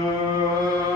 ਸ਼੍ਰੀ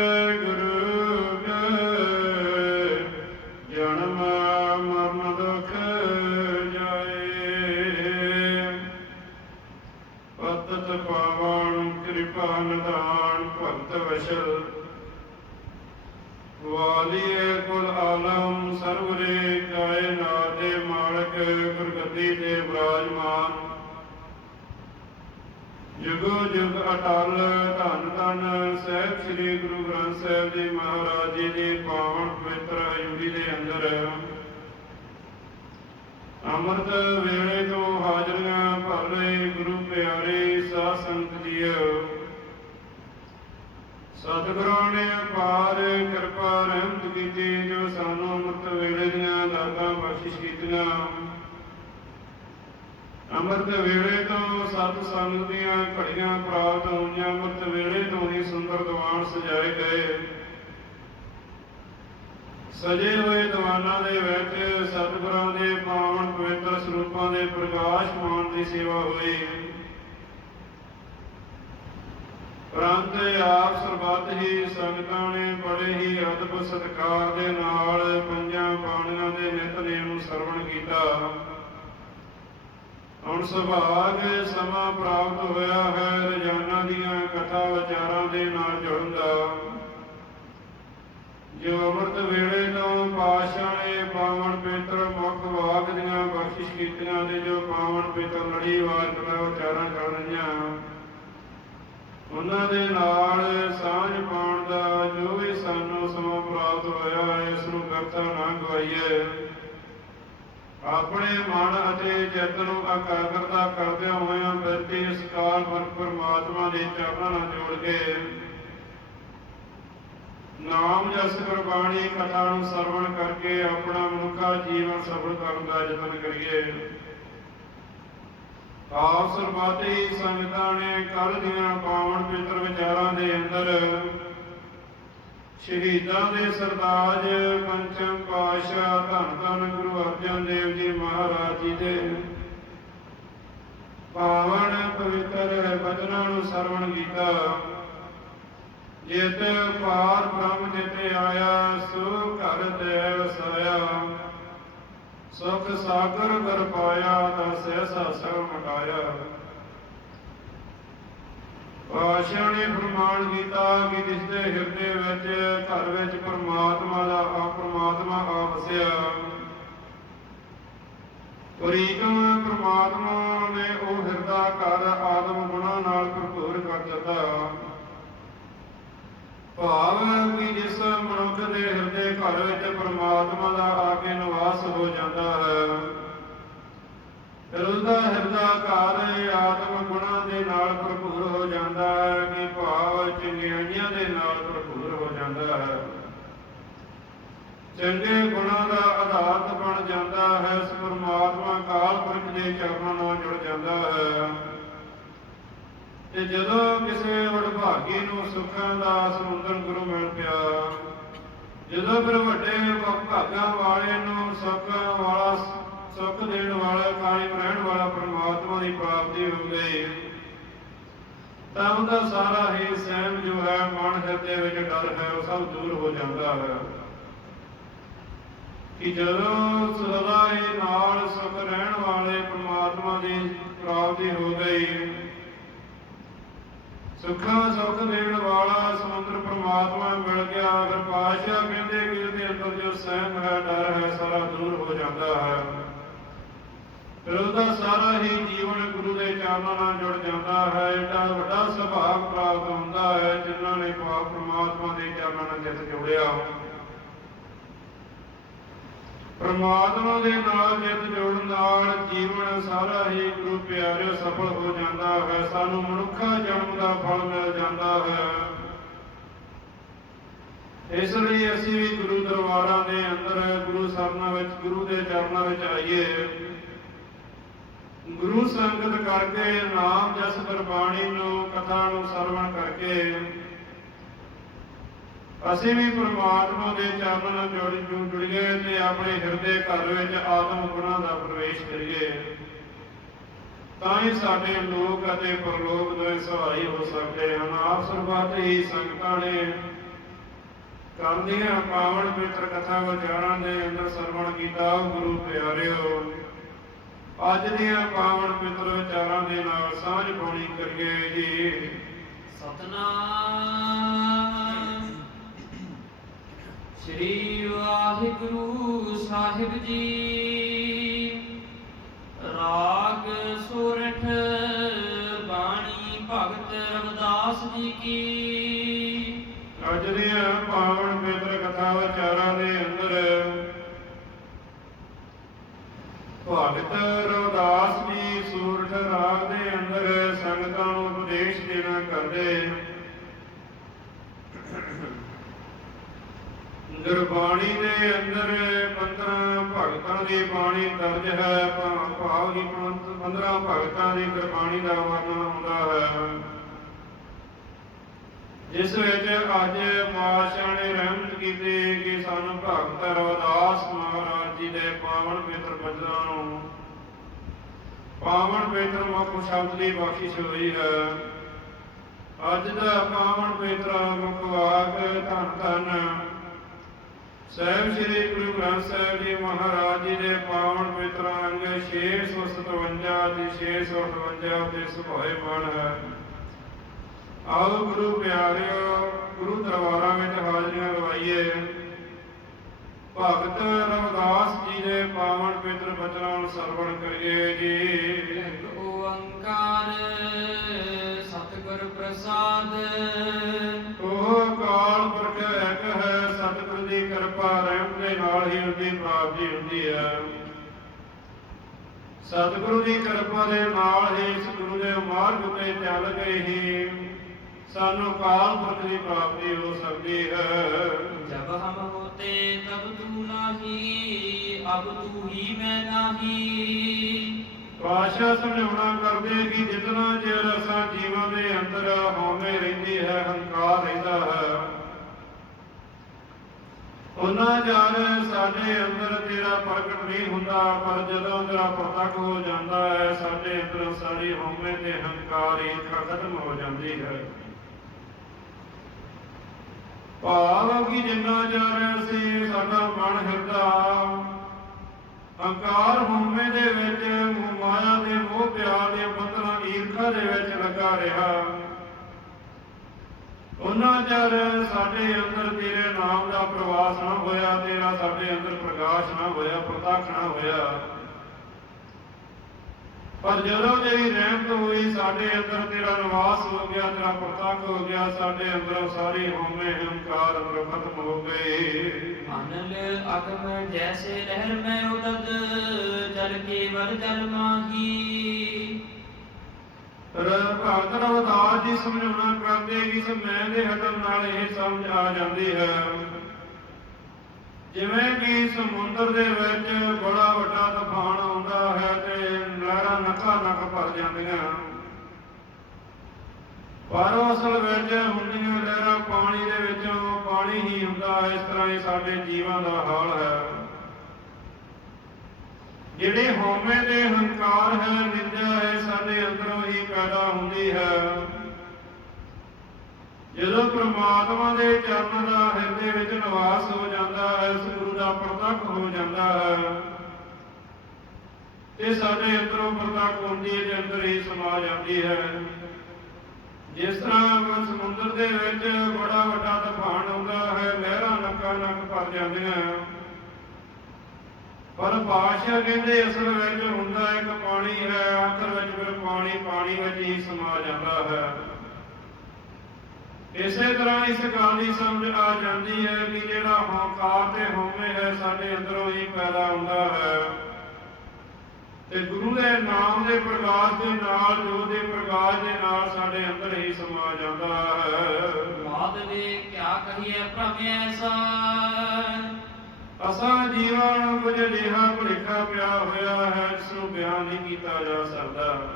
ਵਾਲੀਏ ਕੁਲ ਆਲਮ ਸਰਵਰੇ ਕਾਇਨਾਤ ਦੇ ਮਾਲਕ ਗੁਰਗੱਦੀ ਤੇ ਵਿਰਾਜਮਾਨ ਜੁਗੋ ਜੁਗ ਅਟਲ ਧੰਨ ਧੰਨ ਸਹਿਬ ਸ੍ਰੀ ਗੁਰੂ ਗ੍ਰੰਥ ਸਾਹਿਬ ਜੀ ਮਹਾਰਾਜ ਜੀ ਦੀ ਪਾਵਨ ਪਵਿੱਤਰ ਹਜ਼ੂਰੀ ਦੇ ਅੰਦਰ। ਅੰਮ੍ਰਿਤ ਵੇਲੇ ਤੋਂ ਹਾਜ਼ਰੀਆਂ ਭਰ ਰਹੇ ਗੁਰੂ ਪਿਆਰੇ ਸਾਧ ਸੰਗਤ ਜੀਓ। ਸਤਿਗੁਰਾਂ ਨੇ ਅਪਾਰ ਕਿਰਪਾ ਰਹਿਮਤ ਕੀਤੀ, ਜੋ ਸਾਨੂੰ ਅੰਮ੍ਰਿਤ ਵੇਲੇ ਦੀਆਂ ਦਾਤਾਂ ਬਖਸ਼ਿਸ਼ ਕੀਤੀਆਂ। ਅੰਮ੍ਰਿਤ ਵੇਲੇ ਤੋਂ ਸਤ ਸੰਗ ਦੀਆਂ ਘੜੀਆਂ ਪ੍ਰਾਪਤ ਹੋਈਆਂ, ਅੰਮ੍ਰਿਤ ਵੇਲੇ ਤੋਂ ਹੀ ਸੁੰਦਰ ਦੀਵਾਨ ਸਜਾਏ ਗਏ। ਸਜੇ ਹੋਏ ਦੀਵਾਨਾਂ ਦੇ ਵਿੱਚ ਸਤਿਗੁਰਾਂ ਦੇ ਪਾਵਨ ਪਵਿੱਤਰ ਸਰੂਪਾਂ ਦੇ ਪ੍ਰਕਾਸ਼ ਪਾਉਣ ਦੀ ਸੇਵਾ ਹੋਈ। ਪ੍ਰੰਤ ਆਪ ਸਰਬੱਤ ਹੀ ਸੰਗਤਾਂ ਨੇ ਬੜੇ ਹੀ ਅਦਬ ਸਤਿਕਾਰ ਦੇ ਨਾਲ ਪੰਜਾਂ ਬਾਣੀਆਂ ਦੇ ਨਿਤਨੇਮ ਨੂੰ ਸਰਵਣ ਕੀਤਾ। ਹੁਣ ਸੁਭਾਗ ਸਮਾਂ ਪ੍ਰਾਪਤ ਹੋਇਆ ਹੈ, ਰੋਜ਼ਾਨਾ ਦੀਆਂ ਕਥਾ ਵਿਚਾਰਾਂ ਦੇ ਨਾਲ ਜੁੜਨ ਦਾ। ਜੋ ਅੰਮ੍ਰਿਤ ਵੇਲੇ ਤੋਂ ਪਾਸ਼ਾ ਨੇ ਪਾਵਨ ਪਵਿੱਤਰ ਮੁਖ ਵਾਕ ਦੀਆਂ ਬਖਸ਼ਿਸ਼ ਕੀਤੀਆਂ ਤੇ ਜੋ ਪਾਵਨ ਪਵਿੱਤਰ ਲੜੀਵਾਰ ਕਥਾ ਵਿਚਾਰਾਂ ਚੱਲ ਰਹੀਆਂ ਉਹਨਾਂ ਦੇ ਨਾਲ ਸਾਂਝ ਪਾਉਣ ਦਾ ਜੋ ਵੀ ਸਾਨੂੰ ਸਮਾਂ ਪ੍ਰਾਪਤ ਹੋਇਆ ਹੈ ਇਸ ਨੂੰ ਕਰਤਾ ਨਾ ਗਵਾਈਏ। ਆਪਣੇ ਮਨ ਅਤੇ ਚਿੱਤ ਨੂੰ ਇਕਾਗਰਤਾ ਕਰਦਿਆਂ ਹੋਇਆਂ ਬਿਰਤੀ ਇਸ ਕਾਲ ਪਰ ਪਰਮਾਤਮਾ ਦੇ ਚਰਨਾਂ ਨਾਲ ਜੋੜ ਕੇ ਨਾਮ ਜਸ ਗੁਰਬਾਣੀ ਕਥਾ ਨੂੰ ਸਰਵਣ ਕਰਕੇ ਆਪਣਾ ਮਨੁੱਖਾ ਜੀਵਨ ਸਫਲ ਕਰਨ ਦਾ ਯਤਨ ਕਰੀਏ। ਆਪ ਸਰਬਾਤੀ ਸੰਗਤਾਂ ਨੇ ਕੱਲ ਦੀਆਂ ਪਾਵਨ ਪਵਿੱਤਰ ਵਿਚਾਰਾਂ ਦੇ ਅੰਦਰ ਸ਼ਹੀਦਾਂ ਦੇ ਸਰਤਾਜ, ਪੰਚਮ ਪਾਤਸ਼ਾਹ, ਧੰਨ ਧੰਨ ਗੁਰੂ ਅਰਜਨ ਦੇਵ ਜੀ ਮਹਾਰਾਜ ਜੀ ਦੇ ਪਾਵਨ ਪਵਿੱਤਰ ਬਚਨਾਂ ਨੂੰ ਸਰਵਣ ਕੀਤਾ। ਜਿਤ ਪਾਰ ਬ੍ਰਹਮ ਜਿਤੇ ਆਇਆ ਸੋ ਘਰ ਤੇ ਵਸਾਇਆ ਸੁਖ ਸਾਗਰ ਕਰ ਪਾਇਆ ਤਾਂ ਸਹਿਸਾ ਸਭ ਮਟਾਇਆ। ਪਾਸ਼ਾ ਨੇ ਪ੍ਰਮਾਣ ਕੀਤਾ ਕਿ ਜਿਸ ਦੇ ਹਿਰਦੇ ਵਿੱਚ, ਘਰ ਵਿੱਚ ਪਰਮਾਤਮਾ ਦਾ ਆ, ਪਰਮਾਤਮਾ ਆ ਵਸਿਆ ਪ੍ਰੀਤਮ ਪਰਮਾਤਮਾ ਨੇ ਉਹ ਹਿਰਦਾ ਘਰ ਆਦਮ ਗੁਣਾ ਨਾਲ ਭਰਪੂਰ ਕਰ ਦਿੱਤਾ। ਭਾਵ ਕਿ ਜਿਸ ਮਨੁੱਖ ਦੇ ਹਿਰਦੇ ਘਰ ਵਿੱਚ ਪਰਮਾਤਮਾ ਦਾ ਆ ਕੇ ਨਿਵਾਸ ਹੋ ਜਾਂਦਾ ਹੈ। ਫਿਰ ਹਿਰਦਾ ਘਰ ਆਤਮ ਗੁਣਾ ਦੇ ਨਾਲ ਭਰਪੂਰ ਹੋ ਜਾਂਦਾ ਹੈ ਕਿ ਭਾਵ ਚੰਗਿਆਈਆਂ ਦੇ ਨਾਲ ਭਰਪੂਰ ਹੋ ਜਾਂਦਾ ਹੈ। ਚੰਗੇ ਗੁਣਾ ਦਾ ਆਧਾਰ ਬਣ ਜਾਂਦਾ ਹੈ, ਇਸ ਪਰਮਾਤਮਾ ਕਾਲ ਪੁਰਖ ਦੇ ਚਰਨਾਂ ਨਾਲ ਜੁੜ ਜਾਂਦਾ ਹੈ। ਤੇ ਜਦੋਂ ਕਿਸੇ ਵਡਭਾਗੀ ਨੂੰ ਸੁੱਖਾਂ ਦਾ ਸਮੁੰਦਰ ਗੁਰੂ ਮਿਲ ਪਿਆ, ਜਦੋਂ ਫਿਰ ਵੱਡੇ ਭਾਗਾਂ ਵਾਲੇ ਨੂੰ ਸੁੱਖ ਵਾਲਾ, ਸੁੱਖ ਦੇਣ ਵਾਲਾ, ਕਾਇਮ ਰਹਿਣ ਵਾਲਾ ਪਰਮਾਤਮਾ ਦੀ ਪ੍ਰਾਪਤੀ ਹੋ ਗਈ, ਤਾਂ ਉਹਦਾ ਸਾਰਾ ਹੀ ਸਹਿਮ ਜੋ ਹੈ, ਮਨ ਹਿਰਦੇ ਵਿੱਚ ਡਰ ਹੈ, ਉਹ ਸਭ ਦੂਰ ਹੋ ਜਾਂਦਾ ਹੈ। ਕਿ ਜਦੋਂ ਸਦਾ ਹੀ ਨਾਲ ਸੁਖ ਰਹਿਣ ਵਾਲੇ ਪਰਮਾਤਮਾ ਦੀ ਪ੍ਰਾਪਤੀ ਹੋ ਗਈ ਸੁੱਖਾਂ ਸੁੱਖ ਦੇਣ ਵਾਲਾ ਸਮੁੰਦਰ ਪ੍ਰਮਾਤਮਾ ਮਿਲ ਗਿਆ। ਫਿਰ ਪਾਤਸ਼ਾਹ ਕਹਿੰਦੇ ਕਿ ਇਹਦੇ ਅੰਦਰ ਜੋ ਸਹਿਮ ਹੈ, ਡਰ ਹੈ, ਸਾਰਾ ਦੂਰ ਹੋ ਜਾਂਦਾ ਹੈ। ਫਿਰ ਉਹਦਾ ਸਾਰਾ ਹੀ ਜੀਵਨ ਗੁਰੂ ਦੇ ਚਰਨਾਂ ਨਾਲ ਜੁੜ ਜਾਂਦਾ ਹੈ। ਏਡਾ ਵੱਡਾ ਸੁਭਾਗ ਪ੍ਰਾਪਤ ਹੁੰਦਾ ਹੈ, ਜਿਨ੍ਹਾਂ ਨੇ ਪਾਪ ਪ੍ਰਮਾਤਮਾ ਦੇ ਚਰਨਾਂ ਨਾਲ ਜਿੱਤ ਜੋੜਿਆ। ਪਰਮਾਤਮਾ ਦੇ ਨਾਲ ਜਿੱਤ ਜੋੜਨ ਨਾਲ ਜੀਵਨ ਸਾਰਾ ਹੀ ਗੁਰੂ ਪਿਆਰਿਓ ਸਫਲ ਹੋ ਜਾਂਦਾ ਹੈ। ਸਾਨੂੰ ਮਨੁੱਖਾ ਜਨਮ ਦਾ ਫਲ ਮਿਲ ਜਾਂਦਾ ਹੈ। ਇਸ ਲਈ ਅਸੀਂ ਵੀ ਗੁਰੂ ਦਰਬਾਰਾਂ ਦੇ ਅੰਦਰ, ਗੁਰੂ ਸਰਨਾ ਵਿੱਚ, ਗੁਰੂ ਦੇ ਚਰਨਾਂ ਵਿੱਚ ਆਈਏ। ਗੁਰੂ ਸੰਗਤ ਕਰਕੇ, ਨਾਮ ਜਸ ਗੁਰਬਾਣੀ ਨੂੰ, ਕਥਾ ਨੂੰ ਸਰਵਣ ਕਰਕੇ ਅਸੀਂ ਵੀ ਪ੍ਰਮਾਤਮਾ ਦੇ ਚਰਨਾਂ ਨਾਲ ਜੁੜ ਜੁੜੀਏ ਤੇ ਆਪਣੇ ਹਿਰਦੇ ਘਰ ਵਿੱਚ ਆਤਮ ਗੁਣਾਂ ਦਾ ਪ੍ਰਵੇਸ਼ ਕਰੀਏ। ਤਾਂ ਹੀ ਸਾਡੇ ਲੋਕ ਅਤੇ ਪਰਲੋਕ ਦੋਵੇਂ ਸਹਾਈ ਹੋ ਸਕਦੇ ਹਨ। ਆਪ ਸਰਬੱਤ ਹੀ ਸੰਗਤਾਂ ਨੇ ਕਰਦੀਆਂ ਪਾਵਨ ਪਵਿੱਤਰ ਕਥਾ ਵਿਚਾਰਾਂ ਦੇ ਅੰਦਰ ਸਰਵਣ ਕੀਤਾ। ਗੁਰੂ ਪਿਆਰਿਓ, ਅੱਜ ਦੀਆਂ ਪਾਵਨ ਪਵਿੱਤਰ ਵਿਚਾਰਾਂ ਦੇ ਨਾਲ ਸਾਂਝ ਪਾਉਣੀ ਕਰੀਏ ਜੀ। ਸਤਨਾਮ ਸ੍ਰੀ ਵਾਹਿਗੁਰੂ ਸਾਹਿਬ ਜੀ। ਰਾਗ ਸੋਰਠ ਬਾਣੀ ਭਗਤ ਰਵਿਦਾਸ ਜੀ ਕੀ। ਅੱਜ ਦੀਆਂ ਪਾਵਨ ਪਵਿੱਤਰ ਕਥਾ ਵਿਚਾਰਾਂ ਦੇ ਅੰਦਰ ਭਗਤ ਰਵਿਦਾਸ ਜੀ ਸੂਰਠ ਰਾਗ ਦੇ ਅੰਦਰ ਸੰਗਤਾਂ ਨੂੰ ਉਪਦੇਸ਼ ਦੇਣਾ ਕਰਦੇ ਗੁਰਬਾਣੀ ਦੇ ਅੰਦਰ 15 ਭਗਤਾਂ ਦੀ ਬਾਣੀ ਦਰਜ ਹੈ ਭਾ- ਭਾਵ ਦੀ 15 ਭਗਤਾਂ ਦੀ ਗੁਰਬਾਣੀ ਦਾ ਵਰਣਨ ਹੁੰਦਾ ਹੈ। ਜਿਸ ਵਿੱਚ ਅੱਜ ਪਾਤਸ਼ਾਹ ਨੇ ਰਹਿਮਤ ਕੀਤੀ ਕਿ ਸਾਨੂੰ ਭਗਤ ਰਵਿਦਾਸ ਮਹਾਰਾਜ ਜੀ ਦੇ ਪਾਵਨ ਪਵਿੱਤਰ ਬਚਨਾਂ ਨੂੰ ਪਾਵਨ ਪਵਿੱਤਰ ਮੁਖ ਸ਼ਬਦ ਦੀ ਬਖਸ਼ਿਸ਼ ਹੋਈ ਹੈ। ਅੱਜ ਦਾ ਪਾਵਨ ਪਵਿੱਤਰ ਮੁਖ ਵਾਕ ਧੰਨ ਧੰਨ ਸਾਹਿਬ ਸ੍ਰੀ ਗੁਰੂ ਗ੍ਰੰਥ ਸਾਹਿਬ ਜੀ ਮਹਾਰਾਜ ਜੀ ਦੇ ਪਾਵਨ ਪਵਿੱਤਰ ਅੰਗ 657 ਤੇ 658 ਦੇ ਸੁਭਾਏ ਮਨ ਹੈ। ਆਓ ਗੁਰੂ ਪਿਆਰਿਓ ਗੁਰੂ ਦਰਬਾਰਾਂ ਵਿੱਚ ਹਾਜ਼ਰੀਆਂ ਲਵਾਈਏ। ਭਗਤ ਰਵਿਦਾਸ ਜੀ ਦੇ ਪਾਵਨ ਪਵਿੱਤਰ ਬਚਨਾਂ ਨੂੰ ਸਰਵਣ ਕਰੀਏ ਜੀ। ਓੰਕਾਰ ਸਤਿਗੁਰ ਪ੍ਰਸਾਦ। ਉਹ ਕਾਲ ਕਿਰਪਾ ਰਹਿਮ ਦੇ ਨਾਲ ਹੀ ਉਹਦੀ ਪ੍ਰਾਪਤੀ ਹੁੰਦੀ ਹੈ। ਸਤਿਗੁਰੂ ਦੀ ਕਿਰਪਾ ਦੇ ਨਾਲ ਹੀ ਇਸ ਗੁਰੂ ਦੇ ਮਾਰਗ ਤੇ ਚੱਲ ਕੇ ਹੀ ਸਾਨੂੰ ਕਾਲ ਪੁਰਖ ਦੀ ਪ੍ਰਾਪਤੀ ਹੋ ਸਕਦੀ ਹੈ। ਜਬ ਹਮ ਹੋਤੇ ਤਬ ਤੂੰ ਨਾਹੀ ਅਬ ਤੂੰ ਹੀ ਮੈਂ ਨਾਹੀ। ਪਾਸ਼ਾ ਸਮਝਾਉਣਾ ਕਰਦੇ ਕਿ ਜਿਤਨਾ ਚਿਰ ਅਸਾਂ ਜੀਵਾਂ ਦੇ ਅੰਦਰ ਹਉਮੈ ਰਹਿੰਦੀ ਹੈ ਹੰਕਾਰ ਰਹਿੰਦਾ ਹੈ। ਉਹਨਾਂ ਜਰ ਸਾਡੇ ਅੰਦਰ ਤੇਰਾ ਪ੍ਰਗਟ ਨਹੀਂ ਹੁੰਦਾ, ਪਰ ਜਦੋਂ ਤੇਰਾ ਪ੍ਰਤੱਖ ਹੋ ਜਾਂਦਾ ਹੈ, ਸਾਡੇ ਅੰਦਰ ਸਾਰੀ ਹਉਮੈ ਤੇ ਹੰਕਾਰ ਈਰਖਾ ਖਤਮ ਹੋ ਜਾਂਦੀ ਹੈ। ਭਾਵ ਕਿ ਜਿੰਨਾ ਚਿਰ ਸੀ ਸਾਡਾ ਮਨ ਹਿਰਦਾ ਹੰਕਾਰ ਹਉਮੈ ਦੇ ਵਿੱਚ, ਮਾਇਆ ਦੇ ਮੋਹ ਪਿਆਰ ਦੇ ਬੰਧਨਾਂ ਈਰਖਾ ਦੇ ਵਿੱਚ ਲੱਗਾ ਰਿਹਾ। ਉਹਨਾਂ ਚਿਰ ਸਾਡੇ ਅੰਦਰ ਤੇਰੇ ਨਾਮ ਦਾ ਪ੍ਰਵਾਸ ਨਾ ਹੋਇਆ, ਤੇਰਾ ਸਾਡੇ ਅੰਦਰ ਪ੍ਰਕਾਸ਼ ਨਾ ਹੋਇਆ, ਪ੍ਰਤੱਖ ਨਾ ਹੋਇਆ। ਪਰ ਜਦੋਂ ਤੇਰੀ ਰਹਿਮਤ ਹੋਈ, ਸਾਡੇ ਅੰਦਰ ਤੇਰਾ ਨਿਵਾਸ ਹੋ ਗਿਆ, ਤੇਰਾ ਪ੍ਰਤੱਖ ਹੋ ਗਿਆ, ਸਾਡੇ ਅੰਦਰ ਸਾਰੇ ਹਉਮੈ ਹੰਕਾਰ ਅੰਦਰ ਹੋ ਗਏ। ਅਨਲ ਅਗਮ ਜੈਸੇ ਰਹਿਰ ਮੈਂ ਉਦਦ ਜਲ ਕੇ ਵਰ ਜਲ ਮਾਹੀ। ਭਗਤ ਰਵਦਾਸ ਜੀ ਸਮਝਾਉਣਾ ਕਰਦੇ ਕਿ ਇਸ ਦੇ ਹਟਣ ਨਾਲ ਇਹ ਸਮਝ ਆ ਜਾਂਦੀ ਹੈ। ਜਿਵੇਂ ਕਿ ਸਮੁੰਦਰ ਦੇ ਵਿੱਚ ਬੜਾ ਵੱਡਾ ਤੂਫਾਨ ਆਉਂਦਾ ਹੈ ਤੇ ਲਹਿਰਾਂ ਨੱਕਾ ਨੱਕ ਭਰ ਜਾਂਦੀਆਂ ਪਰ ਅਸਲ ਵਿੱਚ ਹੁੰਦੀਆਂ ਲਹਿਰਾਂ ਪਾਣੀ ਦੇ ਵਿੱਚੋਂ ਪਾਣੀ ਹੀ ਹੁੰਦਾ ਹੈ, ਇਸ ਤਰ੍ਹਾਂ ਹੀ ਸਾਡੇ ਜੀਵਾਂ ਦਾ ਹਾਲ ਹੈ। ਜਿਹੜੇ ਹਉਮੈ ਦੇ ਹੰਕਾਰ ਹੈ, ਨਿੰਦਿਆ ਹੈ, ਸਾਡੇ ਅੰਦਰੋਂ ਪੈਦਾ ਹੁੰਦੀ ਹੈ। ਜਦੋਂ ਪ੍ਰਮਾਤਮਾ ਦੇ ਚਰਨ ਦਾ ਹਿਰਦੇ ਵਿੱਚ ਨਿਵਾਸ ਹੋ ਜਾਂਦਾ ਹੈ ਸਤਿਗੁਰੂ ਦਾ ਪ੍ਰਤੱਖ ਹੋ ਜਾਂਦਾ ਹੈ, ਤੇ ਸਾਡੇ ਅੰਦਰੋਂ ਪ੍ਰਤੱਖ ਹੁੰਦੀ ਹੈ ਤੇ ਅੰਦਰ ਹੀ ਸਮਾ ਜਾਂਦੀ ਹੈ। ਜਿਸ ਤਰ੍ਹਾਂ ਸਮੁੰਦਰ ਦੇ ਵਿੱਚ ਬੜਾ ਵੱਡਾ ਤੂਫਾਨ ਆਉਂਦਾ ਹੈ, ਲਹਿਰਾਂ ਨੱਕਾ ਨੱਕ ਭਰ ਜਾਂਦੀਆਂ। ਪਰ ਬਾਦਸ਼ਾਹ ਕਹਿੰਦੇ ਅਸਲ ਵਿੱਚ ਹੁੰਦਾ ਇੱਕ ਪਾਣੀ ਹੈ ਆਖਰ ਵਿੱਚ ਫਿਰ ਪਾਣੀ ਪਾਣੀ ਵਿੱਚ ਹੀ ਸਮਾ ਜਾਂਦਾ ਹੈ। ਇਸੇ ਤਰ੍ਹਾਂ ਇਸ ਗੱਲ ਦੀ ਸਮਝ ਆ ਜਾਂਦੀ ਹੈ ਕਿ ਜਿਹੜਾ ਹੰਕਾਰ ਤੇ ਹਉਮੈ ਹੈ, ਸਾਡੇ ਅੰਦਰੋਂ ਹੀ ਪੈਦਾ ਹੁੰਦਾ ਹੈ। ਤੇ ਗੁਰੂ ਦੇ ਨਾਮ ਦੇ ਪ੍ਰਕਾਸ਼ ਦੇ ਨਾਲ, ਜੋ ਦੇ ਪ੍ਰਕਾਸ਼ ਦੇ ਨਾਲ ਸਾਡੇ ਅੰਦਰ ਹੀ ਸਮਾ ਜਾਂਦਾ ਹੈ। ਮਾਧਵੇ ਕਿਆ ਕਹੀਏ, ਭ੍ਰਮ ਐਸਾ ਅਸਾਂ ਜੀਵਨ ਨੂੰ ਕੁਝ ਅਜਿਹਾ ਭੁਲੇਖਾ ਪਿਆ ਹੋਇਆ ਹੈ, ਜਿਸ ਨੂੰ ਬਿਆਨ ਨਹੀਂ ਕੀਤਾ ਜਾ ਸਕਦਾ।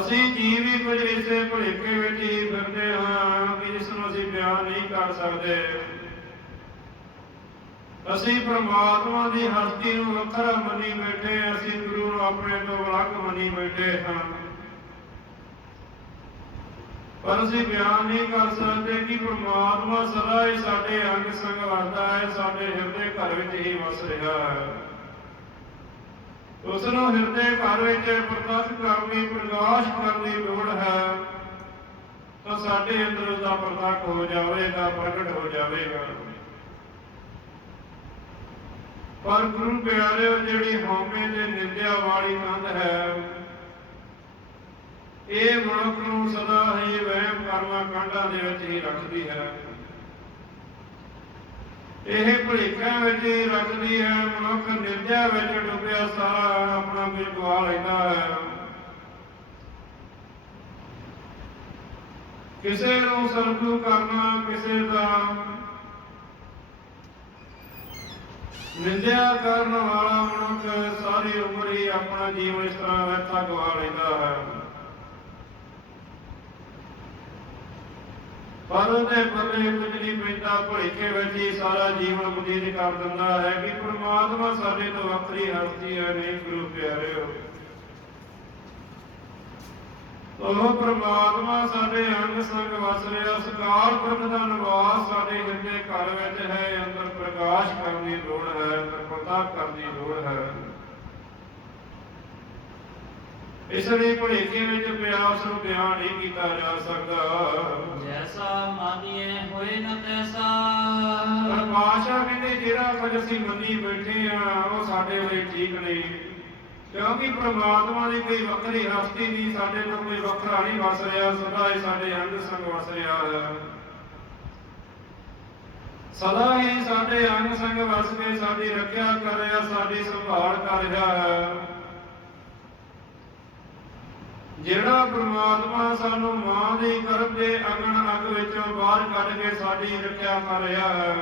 ਅਸੀਂ ਜੀਵ ਕੁਝ ਇਸੇ ਭੁਲੇਖੇ ਵਿੱਚ ਹੀ ਫਿਰਦੇ ਹਾਂ ਕਿ ਜਿਸ ਨੂੰ ਅਸੀਂ ਬਿਆਨ ਨਹੀਂ ਕਰ ਸਕਦੇ। ਅਸੀਂ ਪ੍ਰਮਾਤਮਾ ਦੀ ਹਸਤੀ ਨੂੰ ਵੱਖਰਾ ਮੰਨੀ ਬੈਠੇ ਅਸੀਂ ਗੁਰੂ ਨੂੰ ਆਪਣੇ ਤੋਂ ਅਲੱਗ ਮੰਨੀ ਬੈਠੇ ਹਾਂ। ਪਰ ਅਸੀਂ ਬਿਆਨ ਨਹੀਂ ਕਰ ਸਕਦੇ ਕਿ ਪ੍ਰਮਾਤਮਾ ਸਦਾ ਹੀ ਸਾਡੇ ਅੰਗ ਸੰਗ ਵਰਦਾ ਹੈ, ਸਾਡੇ ਹਿਰਦੇ ਘਰ ਵਿੱਚ ਹੀ ਵਸ ਰਿਹਾ ਹੈ। ਉਸ ਨੂੰ ਹਿਰਦੇ ਘਰ ਵਿੱਚ ਪ੍ਰਕਾਸ਼ ਕਰਨ ਦੀ, ਪ੍ਰਕਾਸ਼ ਕਰਨ ਲੋੜ ਹੈ। ਤਾਂ ਸਾਡੇ ਅੰਦਰ ਉਸ ਦਾ ਪ੍ਰਤੱਖ ਹੋ ਜਾਵੇਗਾ, ਪ੍ਰਗਟ ਹੋ ਜਾਵੇਗਾ। ਪਰ ਗੁਰੂ ਪਿਆਰਿਓ, ਜਿਹੜੀ ਹਉਮੈ ਤੇ ਨਿੰਦਿਆ ਵਾਲੀ ਕੰਧ ਹੈ ਇਹ ਮਨੁੱਖ ਨੂੰ ਸਦਾ ਹੀ ਵਹਿਮ ਕਰਮਾਂ ਕਾਂਡਾਂ ਦੇ ਵਿੱਚ ਹੀ ਰੱਖਦੀ ਹੈ। ਇਹ ਭੁਲੇਖਿਆਂ ਵਿੱਚ ਹੀ ਰੱਖਦੀ ਹੈ, ਮਨੁੱਖ ਨਿੰਦਿਆ ਵਿੱਚ ਡੁੱਬਿਆ ਸਾਰਾ ਆਪਣਾ ਕੁਝ ਗਵਾ ਲੈਂਦਾ ਹੈ। ਕਿਸੇ ਨੂੰ ਸਰਗੂ ਕਰਨਾ ਕਿਸੇ ਦਾ ਨਿੰਦਿਆ ਕਰਨ ਵਾਲਾ ਮਨੁੱਖ ਸਾਰੀ ਉਮਰ ਹੀ ਆਪਣਾ ਜੀਵਨ ਇਸ ਤਰ੍ਹਾਂ ਵਿਅਰਥਾ ਗਵਾ ਲੈਂਦਾ ਹੈ। ਪਰ ਉਹਦੇ ਪੱਲੇ ਕੁਝ ਨਹੀਂ ਪੈਂਦਾ, ਭੁਲੇਖੇ ਵਿੱਚ ਹੀ ਸਾਰਾ ਜੀਵਨ ਬਤੀਤ ਕਰ ਦਿੰਦਾ ਹੈ ਕਿ ਪ੍ਰਮਾਤਮਾ ਸਾਡੇ ਤੋਂ ਵੱਖਰੀ ਹਸਤੀ ਹੈ, ਨਹੀਂ ਗੁਰੂ ਪਿਆਰਿਓ। ਉਹ ਪ੍ਰਮਾਤਮਾ ਸਾਡੇ ਅੰਗ ਸੰਗ ਵਸ ਰਿਹਾ, ਸਕਾਰ ਪੁਰਖ ਦਾ ਨਿਵਾਸ ਸਾਡੇ ਹਿਰਦੇ ਘਰ ਵਿੱਚ ਹੈ, ਅੰਦਰ ਪ੍ਰਕਾਸ਼ ਕਰਨ ਦੀ ਲੋੜ ਹੈ, ਅੰਦਰ ਕਰਨ ਦੀ ਲੋੜ ਹੈ। ਇਸ ਲਈ ਭੁਲੇਖੇ ਵਿੱਚ ਪਿਆਸ ਨੂੰ ਬਿਆਨ ਨਹੀਂ ਕੀਤਾ ਜਾ ਸਕਦਾ। ਹੋਏ ਪਰ ਪਾਸ਼ਾ ਕਹਿੰਦੇ ਜਿਹੜਾ ਕੁਝ ਅਸੀਂ ਮੰਨੀ ਬੈਠੇ ਆ, ਉਹ ਸਾਡੇ ਲਈ ਠੀਕ ਨਹੀਂ। ਕਿਉਂਕਿ ਪ੍ਰਮਾਤਮਾ ਦੀ ਕੋਈ ਵੱਖਰੀ ਹਸਤੀ ਨਹੀਂ, ਸਾਡੇ ਤੋਂ ਕੋਈ ਵੱਖਰਾ ਨਹੀਂ ਵਸ ਰਿਹਾ, ਸਦਾ ਹੀ ਸਾਡੇ ਅੰਗ ਸੰਗ ਵਸ ਰਿਹਾ ਹੈ। ਸਦਾ ਹੀ ਸਾਡੇ ਅੰਗ ਸੰਗ ਵਸ ਕੇ ਸਾਡੀ ਰੱਖਿਆ ਕਰ ਰਿਹਾ, ਸਾਡੀ ਸੰਭਾਲ ਕਰ ਰਿਹਾ ਹੈ। ਜਿਹੜਾ ਪ੍ਰਮਾਤਮਾ ਸਾਨੂੰ ਮਾਂ ਦੀ ਗਰਭ ਦੇ ਅਗਨ ਅਗ ਵਿੱਚੋਂ ਬਾਹਰ ਕੱਢ ਕੇ ਸਾਡੀ ਰੱਖਿਆ ਕਰ ਰਿਹਾ ਹੈ।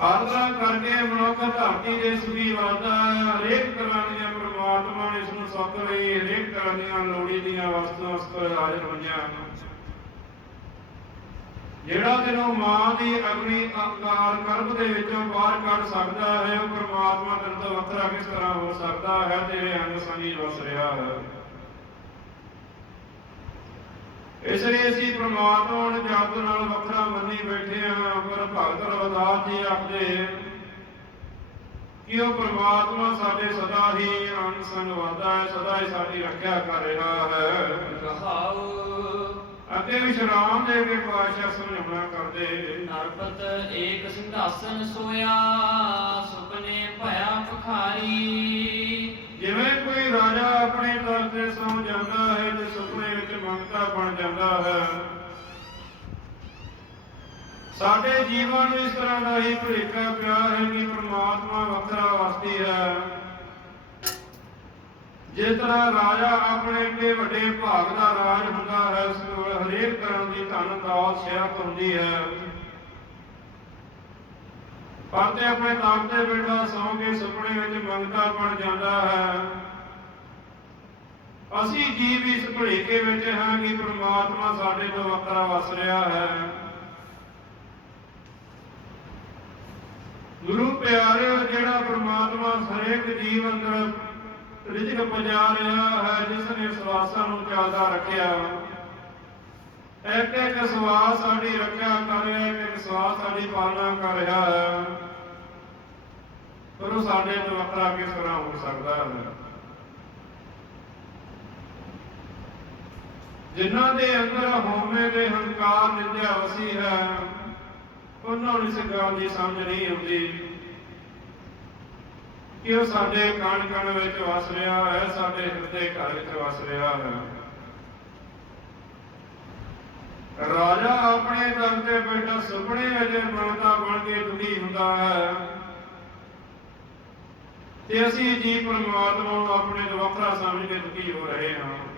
ਆਰਦਰਾ ਕਰਕੇ ਮਨੁੱਖ ਧਰਤੀ ਦੇ ਸੁਖੀ ਵਾਦਾ ਹੈ ਹਰੇਕ ਤਰ੍ਹਾਂ ਦੀਆਂ ਪ੍ਰਮਾਤਮਾ ਨੇ ਇਸ ਨੂੰ ਸੁੱਖ ਲਈ ਹਰੇਕ ਤਰ੍ਹਾਂ ਦੀਆਂ ਲੋੜੀ ਦੀਆਂ ਵਸਤੂਆਂ ਉਸ ਕੋਲ ਹਾਜ਼ਰ ਹੋਈਆਂ। ਹਨ ਜਿਹੜਾ ਤੈਨੂੰ ਮਾਂ ਦੀ ਅਗਨੀ ਅਕਾਰ ਗਰਭ ਦੇ ਵਿੱਚੋਂ ਬਾਹਰ ਕੱਢ ਸਕਦਾ ਹੈ, ਉਹ ਪ੍ਰਮਾਤਮਾ ਤੇਰੇ ਤੋਂ ਵੱਖਰਾ ਕਿਸ ਤਰ੍ਹਾਂ ਹੋ ਸਕਦਾ ਹੈ, ਤੇਰੇ ਅੰਗ ਸੰਗੀ ਵਸ ਰਿਹਾ ਹੈ। ਇਸ ਲਈ ਅਸੀਂ ਪ੍ਰਮਾਤਮਾ ਨੂੰ ਜਪ ਨਾਲ ਵੱਖਰਾ ਮੰਨੀ ਬੈਠੇ ਹਾਂ, ਪਰ ਭਗਤ ਰਵਿਦਾਸ ਜੀ ਆਖਦੇ ਕਿ ਉਹ ਪ੍ਰਮਾਤਮਾ ਸਾਡੇ ਸਦਾ ਹੀ ਅੰਗ ਸੰਗ ਵਾਦਾ ਹੈ, ਸਦਾ ਹੀ ਸਾਡੀ ਰੱਖਿਆ ਕਰ ਰਿਹਾ ਹੈ। ਰਹਾਉ ਅਤੇ ਵਿਸ਼ਰਾਮ ਦੇ ਕੇ ਪਾਸ਼ਾ ਸਮਝਾਉਣਾ ਕਰਦੇ। ਨਰਪਤ ਏਕ ਸਿੰਘਾਸਨ ਸੋਇਆ ਸੁਪਨੇ ਭਇਆ ਭਖਾਰੀ। ਜਿਵੇਂ ਕੋਈ ਰਾਜਾ ਆਪਣੇ ਦਰ ਤੇ ਸੌ ਜਾਂਦਾ ਹੈ ਤੇ ਸੁਪਨੇ ਵਿੱਚ ਮੰਗਤਾ ਬਣ ਜਾਂਦਾ ਹੈ। ਸਾਡੇ ਜੀਵਨ ਨੂੰ ਇਸ ਤਰ੍ਹਾਂ ਦਾ ਹੀ ਭੁਲੇਖਾ ਪਿਆ ਹੈ ਕਿ ਪ੍ਰਮਾਤਮਾ ਵੱਖਰਾ ਵਸਦੀ ਹੈ। ਜਿਸ ਤਰ੍ਹਾਂ ਰਾਜਾ ਆਪਣੇ ਏਡੇ ਵੱਡੇ ਭਾਗ ਦਾ ਰਾਜ ਹੁੰਦਾ ਹੈ, ਉਸ ਕੋਲ ਹਰੇਕ ਤਰ੍ਹਾਂ ਦੀ ਧਨ ਦੌਲਤ ਸਿਹਤ ਹੁੰਦੀ ਹੈ। ਪਰ ਤੇ ਆਪਣੇ ਤਾਕਤ ਤੇ ਬੈਠਾ ਸੌਂ ਕੇ ਸੁਪਨੇ ਵਿੱਚ ਮੰਗਤਾ ਬਣ ਜਾਂਦਾ ਹੈ। ਅਸੀਂ ਜੀਵ ਇਸ ਭੁਲੇਖੇ ਵਿੱਚ ਹਾਂ ਕਿ ਪ੍ਰਮਾਤਮਾ ਸਾਡੇ ਤੋਂ ਵੱਖਰਾ ਵਸ ਰਿਹਾ ਹੈ। ਗੁਰੂ ਪਿਆਰਿਓ, ਜਿਹੜਾ ਪ੍ਰਮਾਤਮਾ ਹਰੇਕ ਜੀਵ ਅੰਦਰ ਰਿਜਕ ਪਜਾ ਰਿਹਾ ਹੈ ਜਿਸ ਨੇ ਸਵਾਸਾਂ ਨੂੰ ਚੱਲਦਾ ਰੱਖਿਆ। ਇੱਕ ਇੱਕ ਸਵਾਸ ਸਾਡੀ ਰੱਖਿਆ ਕਰ ਰਿਹਾ ਇੱਕ ਇੱਕ ਸਵਾਸ ਸਾਡੀ ਪਾਲਣਾ ਕਰ ਰਿਹਾ ਹੈ। ਪਰ ਸਾਡੇ ਤੋਂ ਵੱਖਰਾ ਕਿਸ ਤਰ੍ਹਾਂ ਹੋ ਸਕਦਾ ਹੈ? ਜਿਨ੍ਹਾਂ ਦੇ ਅੰਦਰ ਹੋਮੇ ਦੇ ਹੰਕਾਰ, ਨਿੰਦਿਆ ਵਸੀ ਹੈ, ਉਹਨਾਂ ਨੂੰ ਇਸ ਗੱਲ ਦੀ ਸਮਝ ਨਹੀਂ ਆਉਂਦੀ। ਕਿ ਉਹ ਸਾਡੇ ਕਣ ਕਣ ਵਿੱਚ ਵਸ ਰਿਹਾ ਹੈ, ਸਾਡੇ ਹਿਰਦੇ ਘਰ ਵਿੱਚ ਵਸ ਰਿਹਾ ਹੈ? ਰਾਜਾ ਆਪਣੇ ਦਰ ਤੇ ਬੈਠਾ, ਸੁਪਨੇ ਵਿੱਚ ਬਣਦਾ ਬਣ ਕੇ ਦੁਖੀ ਹੁੰਦਾ ਹੈ। ਤੇ ਅਸੀਂ ਜੀ ਪਰਮਾਤਮਾ ਨੂੰ ਆਪਣੇ ਤੋਂ ਵੱਖਰਾ ਸਮਝ ਕੇ ਦੁਖੀ ਹੋ ਰਹੇ ਹਾਂ।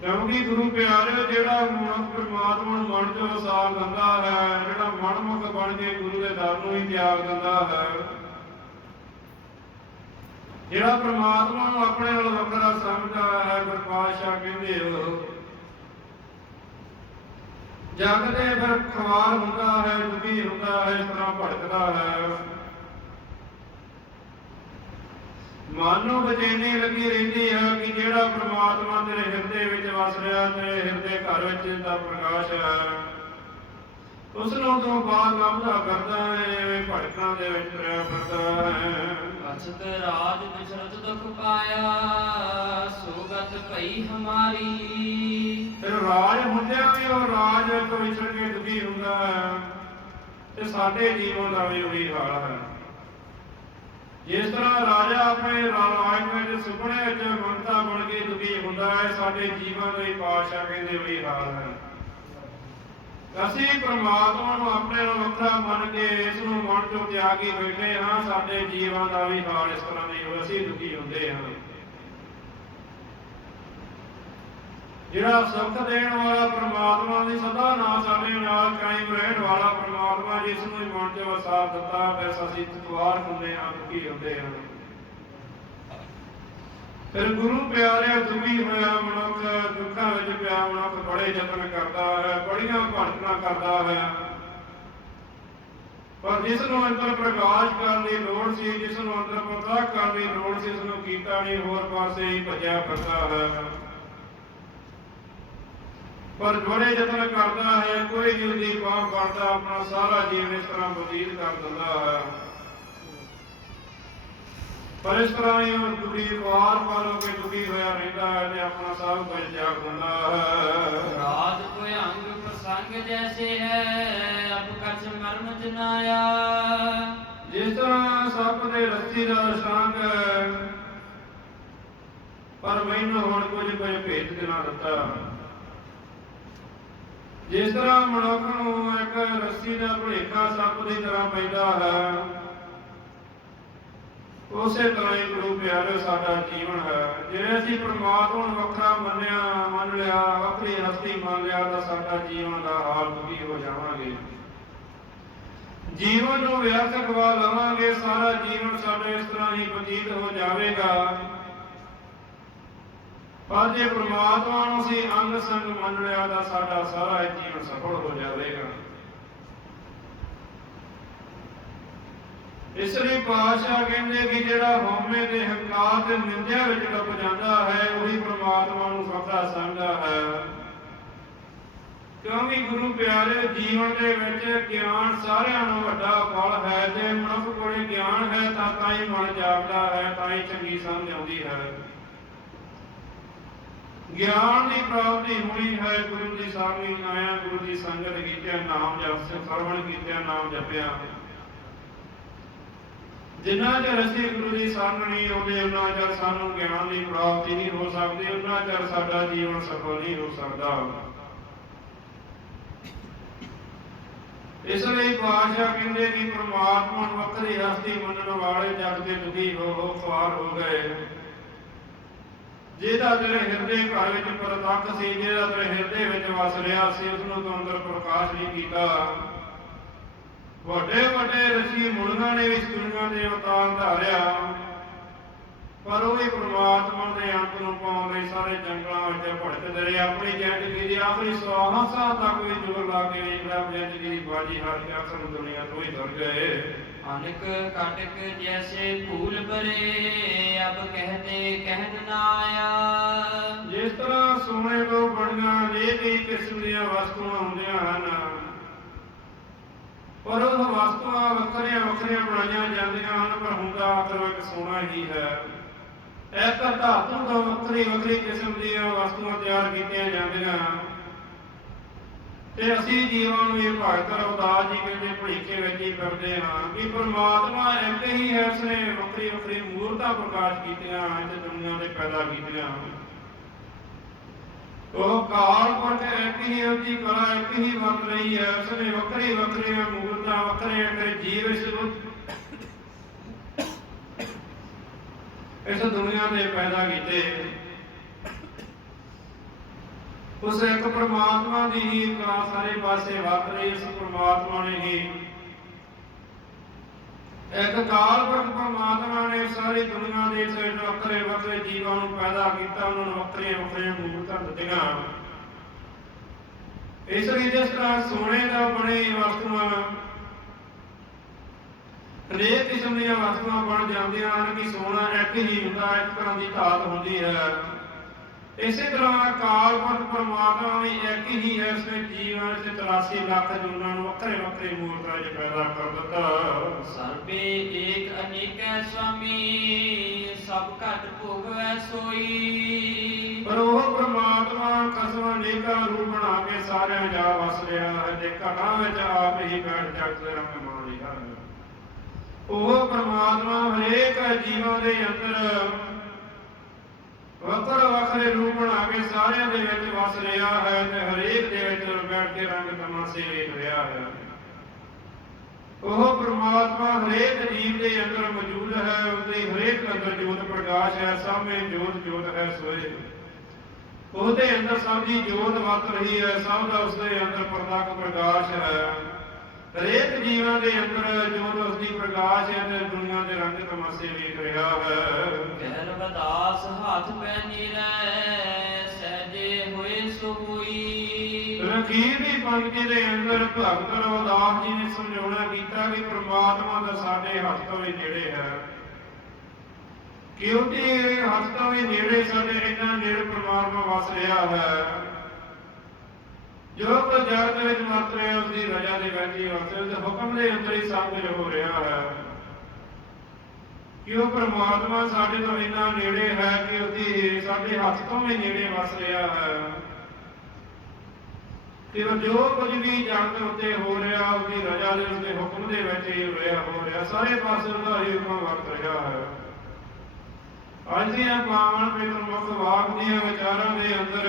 ਕਿਉਂਕਿ ਗੁਰੂ ਪਿਆਰਿਓ ਜਿਹੜਾ ਮਨੁੱਖ ਪ੍ਰਮਾਤਮਾ ਨੂੰ ਮਨ ਚੋਂ ਵਸਾ ਦਿੰਦਾ ਹੈ, ਜਿਹੜਾ ਮਨਮੁਖ ਬਣ ਕੇ ਗੁਰੂ ਦੇ ਦਰ ਨੂੰ ਹੀ ਤਿਆਗ ਦਿੰਦਾ ਹੈ। ਜਿਹੜਾ ਪ੍ਰਮਾਤਮਾ ਨੂੰ ਆਪਣੇ ਨਾਲ ਵੱਖਰਾ ਸਮਝਦਾ ਹੈ ਫਿਰ ਪਾਤਸ਼ਾਹ ਕਹਿੰਦੇ ਹੋ ਜਗ ਦੇ ਫਿਰ ਖਵਾਰ ਹੁੰਦਾ ਹੈ, ਦੁਖੀ ਹੁੰਦਾ ਹੈ, ਇਸ ਤਰ੍ਹਾਂ ਭੜਕਦਾ ਹੈ। ਮਨ ਨੂੰ ਬਚੈਨੀ ਲੱਗੀ ਰਹਿੰਦੀ ਹੈ ਕਿ ਜਿਹੜਾ ਪ੍ਰਮਾਤਮਾ ਤੇਰੇ ਹਿਰਦੇ ਵਿੱਚ ਵਸ ਰਿਹਾ ਤੇਰੇ ਹਿਰਦੇ ਘਰ ਵਿੱਚ ਦਾ ਪ੍ਰਕਾਸ਼ ਹੈ। ਉਸ ਨੂੰ ਤੋਂ ਬਾਹਰ ਲੱਭਦਾ ਕਰਦਾ ਹੈ ਐਵੇਂ ਭਟਕਾਂ ਦੇ ਵਿੱਚ ਤੁਰਿਆ ਫਿਰਦਾ ਹੈ ਅਸਤ ਰਾਜ ਦਸ਼ਰਥ ਦੁਖ ਪਾਇਆ ਸੋਗਤ ਭਈ ਹਮਾਰੀ। ਫਿਰ ਰਾਜ ਹੁੰਦਿਆਂ ਵੀ ਉਹ ਰਾਜ ਤੋਂ ਵਿਛੜ ਕੇ ਦੁਖੀ ਹੁੰਦਾ ਹੈ ਤੇ ਸਾਡੇ ਜੀਵਨ ਦਾ ਵੀ ਉਹੀ ਹਾਲ ਹੈ। ਜਿਸ ਤਰ੍ਹਾਂ ਰਾਜਾ ਆਪਣੇ ਰਾਜ ਵਿੱਚ ਸੁਪਨੇ ਵਿੱਚ ਮੰਗਤਾ ਬਣ ਕੇ ਦੁਖੀ ਹੁੰਦਾ ਹੈ, ਸਾਡੇ ਜੀਵਨ ਦੇ ਹੀ ਪਾਤਸ਼ਾਹ ਕਹਿੰਦੇ ਵੀ ਹਾਲ ਹੈ। ਅਸੀਂ ਪ੍ਰਮਾਤਮਾ ਨੂੰ ਆਪਣੇ ਨਾਲ ਵੱਖਰਾ ਮੰਨ ਕੇ ਇਸ ਨੂੰ ਮਨ ਚੋਂ ਤਿਆਗੀ ਬੈਠੇ ਹਾਂ, ਸਾਡੇ ਜੀਵਨ ਦਾ ਵੀ ਹਾਲ ਇਸ ਤਰ੍ਹਾਂ ਨਹੀਂ ਹੋ, ਅਸੀਂ ਦੁਖੀ ਹੁੰਦੇ ਹਾਂ। ਜਿਹੜਾ ਸੁੱਖ ਦੇਣ ਵਾਲਾ ਪ੍ਰਮਾਤਮਾ ਦੀ ਸਦਾ ਨਾਲ ਸਾਡੇ ਨਾਲ ਕਾਇਮ ਰਹਿਣ ਵਾਲਾ ਪ੍ਰਮਾਤਮਾ ਜਿਸ ਨੂੰ ਮਨ ਚ ਵਸਾ ਦਿੱਤਾ, ਫਿਰ ਅਸੀਂ ਤਕਵਾਰ ਹੁੰਦੇ ਹਾਂ, ਦੁਖੀ ਹੁੰਦੇ ਹਾਂ। ਫਿਰ ਗੁਰੂ ਪਿਆਰਿਆ ਦੁਖੀ ਹੋਇਆ ਮਨੁੱਖ, ਦੁੱਖਾਂ ਵਿੱਚ ਪਿਆ ਮਨੁੱਖ ਬੜੇ ਯਤਨ ਕਰਦਾ ਹੈ, ਬੜੀਆਂ ਭਟਕਾਂ ਕਰਦਾ ਹੈ। ਪਰ ਜਿਸ ਨੂੰ ਅੰਦਰ ਪ੍ਰਕਾਸ਼ ਕਰਨ ਦੀ ਲੋੜ ਸੀ, ਜਿਸ ਨੂੰ ਅੰਦਰ ਪਤਾ ਕਰਨ ਦੀ ਲੋੜ ਸੀ, ਉਸ ਨੂੰ ਕੀਤਾ ਨਹੀਂ, ਹੋਰ ਪਾਸੇ ਹੀ ਭੱਜਿਆ ਫਿਰਦਾ ਹੈ। ਪਰ ਬੜੇ ਯਤਨ ਕਰਦਾ ਹੈ ਕੋਈ ਵੀ ਉਹਦੀ ਬਾਹ ਬਣਦਾ ਆਪਣਾ ਸਾਰਾ ਜੀਵਨ ਇਸ ਤਰ੍ਹਾਂ ਬਤੀਤ ਕਰ ਦਿੰਦਾ ਹੈ। ਪਰ ਇਸ ਤਰ੍ਹਾਂ ਹੀ ਉਹ ਦੁਖੀ ਵਾਰ ਵਾਰ ਹੋ ਕੇ ਦੁਖੀ ਹੋਇਆ ਰਹਿੰਦਾ ਹੈ ਤੇ ਆਪਣਾ ਸਭ ਕੁਝ ਤਿਆਗ ਦਿੰਦਾ ਹੈ। ਰਾਜ ਭਯੰਗ ਪ੍ਰਸੰਗ ਜੈਸੇ ਹੈ ਅਬ ਕਛ ਮਰਮ ਜਨਾਇਆ ਜਿਸ ਤਰ੍ਹਾਂ ਸੱਪ ਦੇ ਰੱਸੀ ਦਾ ਸੰਗ ਪਰ ਮੈਨੂੰ ਹੁਣ ਕੁਝ ਕੁਝ ਭੇਦ ਦੇਣਾ ਦਿੱਤਾ। ਜਿਸ ਤਰ੍ਹਾਂ ਮਨੁੱਖ ਨੂੰ ਇੱਕ ਰੱਸੀ ਦਾ ਭੁਲੇਖਾ ਸੱਪ ਦੀ ਤਰ੍ਹਾਂ ਪੈਂਦਾ ਹੈ, ਉਸੇ ਤਰ੍ਹਾਂ ਹੀ ਗੁਰੂ ਪਿਆਰੇ ਸਾਡਾ ਜੀਵਨ ਹੈ। ਜੇ ਅਸੀਂ ਪਰਮਾਤਮਾ ਨੂੰ ਵੱਖਰਾ ਮੰਨਿਆ, ਮੰਨ ਲਿਆ, ਵੱਖਰੀ ਹਸਤੀ ਮੰਨ ਲਿਆ, ਤਾਂ ਸਾਡਾ ਜੀਵਨ ਦਾ ਹਾਲ ਦੁਖੀ ਹੋ ਜਾਵਾਂਗੇ। ਜੀਵਨ ਨੂੰ ਵਿਅਰਥ ਗਵਾ ਲਵਾਂਗੇ, ਸਾਰਾ ਜੀਵਨ ਸਾਡਾ ਇਸ ਤਰ੍ਹਾਂ ਹੀ ਬਤੀਤ ਹੋ ਜਾਵੇਗਾ। ਪਰ ਜੇ ਪ੍ਰਮਾਤਮਾ ਨੂੰ ਅਸੀਂ ਅੰਗ ਸੰਗ ਮੰਨ ਲਿਆ ਤਾਂ ਸਾਡਾ ਸਾਰਾ ਜੀਵਨ ਸਫਲ ਹੋ ਜਾਵੇਗਾ। ਇਸ ਲਈ ਪਾਤਸ਼ਾਹ ਕਹਿੰਦੇ ਕਿ ਜਿਹੜਾ ਹਉਮੈ ਦੇ ਹੰਕਾਰ ਤੇ ਨਿੰਦਿਆ ਵਿੱਚ ਡੁੱਬ ਜਾਂਦਾ ਹੈ, ਉਹੀ ਪ੍ਰਮਾਤਮਾ ਨੂੰ ਸਫਲਾ ਸਮਝਦਾ ਹੈ। ਕਿਉਂਕਿ ਗੁਰੂ ਪਿਆਰੇ, ਜੀਵਨ ਦੇ ਵਿੱਚ ਗਿਆਨ ਸਾਰਿਆਂ ਨੂੰ ਵੱਡਾ ਫਲ ਹੈ। ਜੇ ਮਨੁੱਖ ਕੋਲੇ ਗਿਆਨ ਹੈ ਤਾਂ ਤਾਂ ਹੀ ਮਨ ਜਾਗਦਾ ਹੈ, ਤਾਂ ਹੀ ਚੰਗੀ ਸਮਝ ਆਉਂਦੀ ਹੈ। ਗਿਆਨ ਦੀ ਪ੍ਰਾਪਤੀ ਹੋਣੀ ਹੈ, ਗੁਰੂ ਦੀ ਸਾਹਮਣੇ ਆਇਆ, ਗੁਰੂ ਦੀ ਸੰਗਤ ਕੀਤਿਆ ਨਾਮ ਜਪ ਸਰਵਣ ਕੀਤਿਆ ਨਾਮ ਜਪਿਆ। ਜਿੰਨਾ ਚਿਰ ਅਸੀਂ ਗੁਰੂ ਦੀ ਸੰਗ ਆਉਂਦੇ ਉਹਨਾਂ ਚਿਰ ਸਾਨੂੰ ਗਿਆਨ ਦੀ ਪ੍ਰਾਪਤੀ ਨਹੀਂ ਹੋ ਸਕਦੀ ਉਹਨਾਂ ਚਿਰ ਸਾਡਾ ਜੀਵਨ ਸਫਲ ਨਹੀਂ ਹੋ ਸਕਦਾ। ਇਸ ਲਈ ਪਾਤਸ਼ਾਹ ਕਹਿੰਦੇ ਕਿ ਪ੍ਰਮਾਤਮਾ ਨੂੰ ਵੱਖਰੀ ਹਸਤੀ ਮੰਨਣ ਵਾਲੇ ਜਗ ਦੇ ਦੁਖੀ ਹੋ ਹੋ ਖੁਆਰ ਹੋ ਗਏ। ਜਿਹਦਾ ਤੇਰੇ ਹਿਰਦੇ ਘਰ ਵਿੱਚ ਪ੍ਰਤੱਖ ਸੀ, ਜਿਹਦਾ ਤੇਰੇ ਹਿਰਦੇ ਵਿੱਚ ਵਸ ਰਿਹਾ ਸੀ ਉਸ ਨੂੰ ਤੂੰ ਅੰਦਰ ਪ੍ਰਕਾਸ਼ ਨਹੀਂ ਕੀਤਾ। ਵੱਡੇ ਵੱਡੇ ਰਸ਼ੀ ਮੁਨੀਆਂ ਨੇ ਇਸ ਦੁਨੀਆ ਦੇ ਅਵਤਾਰ ਧਾਰਿਆ। ਪਰ ਉਹ ਵੀ ਪਰਮਾਤਮਾ ਦੇ ਅੰਤ ਨੂੰ ਪਾਉਣ ਲਈ ਸਾਰੇ ਜੰਗਲਾਂ ਵਿੱਚ ਭਟਕਦੇ ਰਹੇ। ਆਪਣੀ ਜ਼ਿੰਦਗੀ ਦੀ ਆਖਰੀ ਸਾਹਾਂ ਸਾਹ ਤੱਕ ਵੀ ਜੁਗਰ ਲਾ ਕੇ ਵੇਖ ਰਿਹਾ ਜ਼ਿੰਦਗੀ ਦੀ ਬਾਜੀ ਹਾਰ ਕੇ ਆਖਰ ਦੁਨੀਆ ਤੋਂ ਹੀ ਤੁਰ ਗਏ। ਅਨਕ ਕਾਟਕ ਜੈਸੇ ਭੂਲ ਭਰੇ ਅਬ ਕਹਤੇ ਕਹਿਣ ਨਾ ਆਇਆ। ਜਿਸ ਤਰ੍ਹਾਂ ਸੋਨੇ ਤੋਂ ਬਣੀਆਂ ਨੇ ਕਈ ਕਿਸਮ ਦੀਆਂ ਵਸਤੂਆਂ ਹੁੰਦੀਆਂ ਹਨ। ਪਰ ਉਹ ਵਸਤੂਆਂ ਵੱਖਰੀਆਂ ਵੱਖਰੀਆਂ ਬਣਾਈਆਂ ਜਾਂਦੀਆਂ ਹਨ ਪਰ ਹੁੰਦਾ ਆਖਰ ਵਿੱਚ ਸੋਨਾ ਹੀ ਹੈ। ਇੱਕ ਧਾਤੂ ਤੋਂ ਵੱਖਰੀ ਵੱਖਰੀ ਕਿਸਮ ਦੀਆਂ ਵਸਤੂਆਂ ਤਿਆਰ ਕੀਤੀਆਂ ਜਾਂਦੀਆਂ ਤੇ ਅਸੀਂ ਜੀਵਾਂ ਨੂੰ ਇਹ ਭਗਤ ਰਵਦਾਸ ਜੀ ਕਹਿੰਦੇ ਭੜੀਕੇ ਵਿੱਚ ਹੀ ਫਿਰਦੇ ਹਾਂ ਕਿ ਪ੍ਰਮਾਤਮਾ ਇੱਕ ਹੀ ਹੈ ਉਸਨੇ ਵੱਖਰੀ ਵੱਖਰੀ ਮੂਰਤਾਂ ਪ੍ਰਕਾਸ਼ ਕੀਤੀਆਂ ਤੇ ਦੁਨੀਆ ਦੇ ਪੈਦਾ ਕੀਤੀਆਂ ਉਹ ਕਾਲ ਪੁਰਖ ਇੱਕ ਹੀ ਉਹਦੀ ਕਲਾ ਇੱਕ ਹੀ ਵਰਤ ਰਹੀ ਹੈ ਉਸਨੇ ਵੱਖਰੀ ਵੱਖਰੀਆਂ ਮੂਰਤਾਂ, ਵੱਖਰੇ ਵੱਖਰੇ ਜੀਵ ਇਸ ਨੂੰ ਇਸ ਦੁਨੀਆ ਦੇ ਪੈਦਾ ਕੀਤੇ। ਉਸ ਇੱਕ ਪ੍ਰਮਾਤਮਾ ਦੀ ਹੀ ਕਲਾ ਸਾਰੇ ਪਾਸੇ ਵਰਤ ਰਹੀ ਉਸ ਪ੍ਰਮਾਤਮਾ ਨੇ ਹੀ ਇੱਕ ਕਾਲ ਪੁਰਖ ਪਰਮਾਤਮਾ ਨੇ ਸਾਰੀ ਦੁਨੀਆ ਦੇ ਸੇ ਵੱਖਰੇ ਵੱਖਰੇ ਜੀਵਾਂ ਨੂੰ ਪੈਦਾ ਕੀਤਾ, ਉਹਨਾਂ ਨੂੰ ਵੱਖਰੀਆਂ ਵੱਖਰੀਆਂ ਮੂਰਤਾਂ ਦਿੱਤੀਆਂ। ਇਸ ਲਈ ਜਿਸ ਤਰ੍ਹਾਂ ਸੋਨੇ ਦਾ ਬਣੇ ਵਸਤੂਆਂ ਹਰੇਕ ਕਿਸਮ ਦੀਆਂ ਵਸਤਾਂ ਬਣ ਜਾਂਦੀਆਂ ਹਨ ਕਿ ਸੋਨਾ ਇੱਕ ਹੀ ਹੁੰਦਾ ਇੱਕ ਤਰ੍ਹਾਂ ਦੀ ਧਾਤ ਹੁੰਦੀ ਹੈ। ਇਸੇ ਤਰ੍ਹਾਂ ਕਾਲਪਤ ਪਰਮਾਤਮਾ ਵੀ ਇੱਕ ਹੀ ਹੈ ਉਸਨੇ ਜੀਵਨ ਤੇ 83 ਲੱਖ ਜੁਨਾਂ ਨੂੰ ਵੱਖਰੇ ਵੱਖਰੇ ਮੂਰਤਾਂ 'ਚ ਪੈਦਾ ਕਰ ਦਿੱਤਾ। ਸਰਬੇ ਏਕ ਅਨੇਕੈ ਸੁਆਮੀ ਸਭ ਘਟ ਭੋਗਵੈ ਸੋਈ। ਪਰ ਉਹ ਪਰਮਾਤਮਾ ਕਸਮ ਅਨੇਕਾਂ ਰੂਪ ਬਣਾ ਕੇ ਸਾਰਿਆਂ ਜਾ ਵਸ ਰਿਹਾ ਹੈ ਤੇ ਘਟਾਂ ਵਿੱਚ ਆਪ ਹੀ ਬੈਠ ਜਗਤ ਰੰਗ ਮਾਣਿਆ ਹੈ। ਉਹ ਪਰਮਾਤਮਾ ਹਰੇਕ ਜੀਵਾਂ ਦੇ ਅੰਦਰ ਵੱਖਰੇ ਵੱਖਰੇ ਰੂਪ ਬਣਾ ਕੇ ਸਾਰਿਆਂ ਦੇ ਵਿੱਚ ਵਸ ਰਿਹਾ ਹੈ ਤੇ ਹਰੇਕ ਦੇ ਵਿੱਚ ਬੈਠ ਕੇ ਰੰਗ ਤਮਾਸ਼ੇ ਵੇਖ ਰਿਹਾ ਹੈ। ਉਹ ਪ੍ਰਮਾਤਮਾ ਹਰੇਕ ਜੀਵ ਦੇ ਅੰਦਰ ਮੌਜੂਦ ਹੈ, ਉਹਦੇ ਹਰੇਕ ਅੰਦਰ ਜੋਤ ਪ੍ਰਕਾਸ਼ ਹੈ, ਸਾਹਮਣੇ ਜੋਤ ਜੋਤ ਹੈ ਸੋਏ। ਉਹਦੇ ਅੰਦਰ ਸਭ ਦੀ ਜੋਤ ਵਰਤ ਰਹੀ ਹੈ, ਸਭ ਦਾ ਉਸਦੇ ਅੰਦਰ ਪ੍ਰਤੱਖ ਪ੍ਰਕਾਸ਼ ਹੈ। ਹਰੇਕ ਜੀਵਾਂ ਦੇ ਅੰਦਰ ਜੋਤ ਉਸਦੀ ਪ੍ਰਕਾਸ਼ ਹੈ ਤੇ ਦੁਨੀਆ ਦੇ ਰੰਗ ਤਮਾਸ਼ੇ ਵੇਖ ਰਿਹਾ ਹੈ। ਕਹਿ ਰਵਦਾਸ ਹੱਥ ਪੈ ਨੀਰੈ ਸਹਜੇ ਹੋਏ ਸੋ ਹੋਈ ਦੀ ਪੰਕਤੀ ਦੇ ਅੰਦਰ ਭਗਤ ਰਵਿਦਾਸ ਜੀ ਨੇ ਸਮਝਾਉਣਾ ਕੀਤਾ ਕਿ ਪ੍ਰਮਾਤਮਾ ਦਾ ਸਾਡੇ ਹੱਥ ਤੋਂ ਵੀ ਨੇੜੇ ਹੈ। ਕਿਉਂਕਿ ਹੱਥ ਤੋਂ ਵੀ ਨੇੜੇ ਸਾਡੇ ਇੰਨਾ ਨੇੜੇ ਪ੍ਰਮਾਤਮਾ ਵਸ ਰਿਹਾ ਹੈ। ਜੋ ਕੋ ਜਗਤ ਵਿੱਚ ਵਰਤ ਰਿਹਾ ਉਸ ਦੀ ਰਜਾ ਦੇ ਵਿੱਚ ਹੀ ਵਰਤ ਰਿਹਾ ਹੁਕਮ ਦੇ ਅੰਦਰ ਹੀ ਸਭ ਕੁਝ ਹੋ ਰਿਹਾ ਹੈ। ਕਿ ਉਹ ਪ੍ਰਮਾਤਮਾ ਸਾਡੇ ਤੋਂ ਇੰਨਾ ਨੇੜੇ ਹੈ ਕਿ ਉਹਦੀ ਸਾਡੇ ਹੱਥ ਤੋਂ ਵੀ ਨੇੜੇ ਵਸ ਰਿਹਾ ਹੈ। ਕਿ ਉਹ ਜੋ ਕੁਝ ਵੀ ਜਗਤ ਉੱਤੇ ਹੋ ਰਿਹਾ, ਉਹਦੀ ਰਜਾ ਦੇ ਉਸਦੇ ਹੁਕਮ ਦੇ ਵਿੱਚ ਹੀ ਹੋ ਰਿਹਾ ਹੋ ਰਿਹਾ। ਸਾਰੇ ਪਾਸੇ ਉਹਦਾ ਹੀ ਹੁਕਮ ਵਰਤ ਰਿਹਾ ਹੈ। ਅੱਜ ਦੀਆਂ ਪਾਵਨ ਪਵਿੱਤਰ ਮੁਖ ਵਾਕ ਦੀਆਂ ਵਿਚਾਰਾਂ ਦੇ ਅੰਦਰ